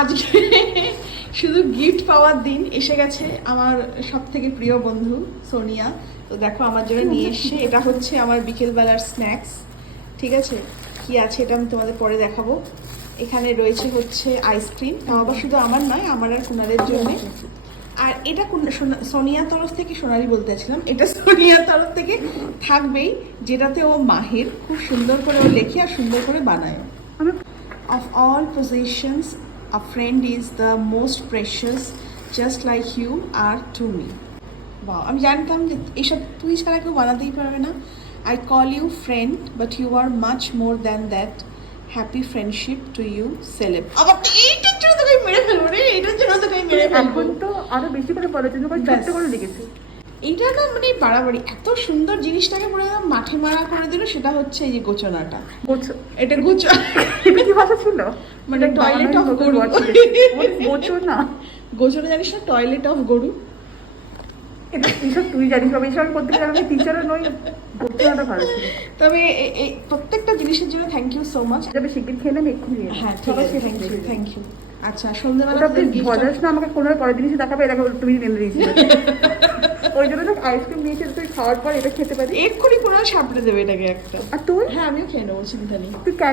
আজকে শুধু গিফট পাওয়ার দিন এসে গেছে আমার সব থেকে প্রিয় বন্ধু সোনিয়া। তো দেখো আমার জন্য নিয়ে এসছে, এটা হচ্ছে আমার বিকেলবেলার স্ন্যাক্স। ঠিক আছে, কি আছে এটা আমি তোমাদের পরে দেখাবো। এখানে রয়েছে হচ্ছে আইসক্রিম, তাও আবার শুধু আমার নয়, আমার আর কুনারের জন্য। আর এটা সোনিয়ার তরফ থেকে, সোনালি বলতেছিলাম, এটা সোনিয়ার তরফ থেকে থাকবেই, যেটাতে ও মাহির খুব সুন্দর করে ও লেখে আর সুন্দর করে বানায়। Of all possessions, a friend is the most precious, just like you are to me. Wow, আমি জানতাম যে এইসব তুই ছাড়া কেউ বানাতেই পারবে না। I call you friend, but you are much more than that. Happy friendship to you, celeb. আবার এইটার জন্য তোকে মেরে ফেলবো রে, এইটার জন্য তোকে মেরে ফেলবো। এখন তো আরো বেশি করে বলার জন্য ছোট্ট করে লিখেছে। এইটা না মানে বাড়াবাড়ি, এত সুন্দর জিনিসটাকে পুরো মাঠে মারা করে দিল। সেটা হচ্ছে এই যে গোচনাটা, এটা এটা কি ভাষা ছিল? মানে টয়লেট অফ গরু। গোচনা, গোচনা জানিস না, টয়লেট অফ গরু। এটা এইসব তুই জানিস, তবে এইসব করতে গেলে আমি টিচারও নই। গোচনাটা ভালো ছিল। তবে এই প্রত্যেকটা জিনিসের জন্য থ্যাংক ইউ সো মাচ। যাবে শিগগির খেয়ে নেবে এক্ষুনি। হ্যাঁ ঠিক আছে, থ্যাংক ইউ। আচ্ছা, সন্ধ্যাবেলা ভজাস না আমাকে কোনো পরের দিনই দেখাবে, এটাকে তুমি এনে দিয়েছিলে। ওই জন্য তো আইসক্রিম নিয়েছি, তুই খাওয়ার পর এটা খেতে পারি। এক্ষুনি পুরো সাপড়ে দেবে এটাকে একটা। আর তুই? হ্যাঁ আমিও খেয়ে নেবো, চিন্তা নেই। তুই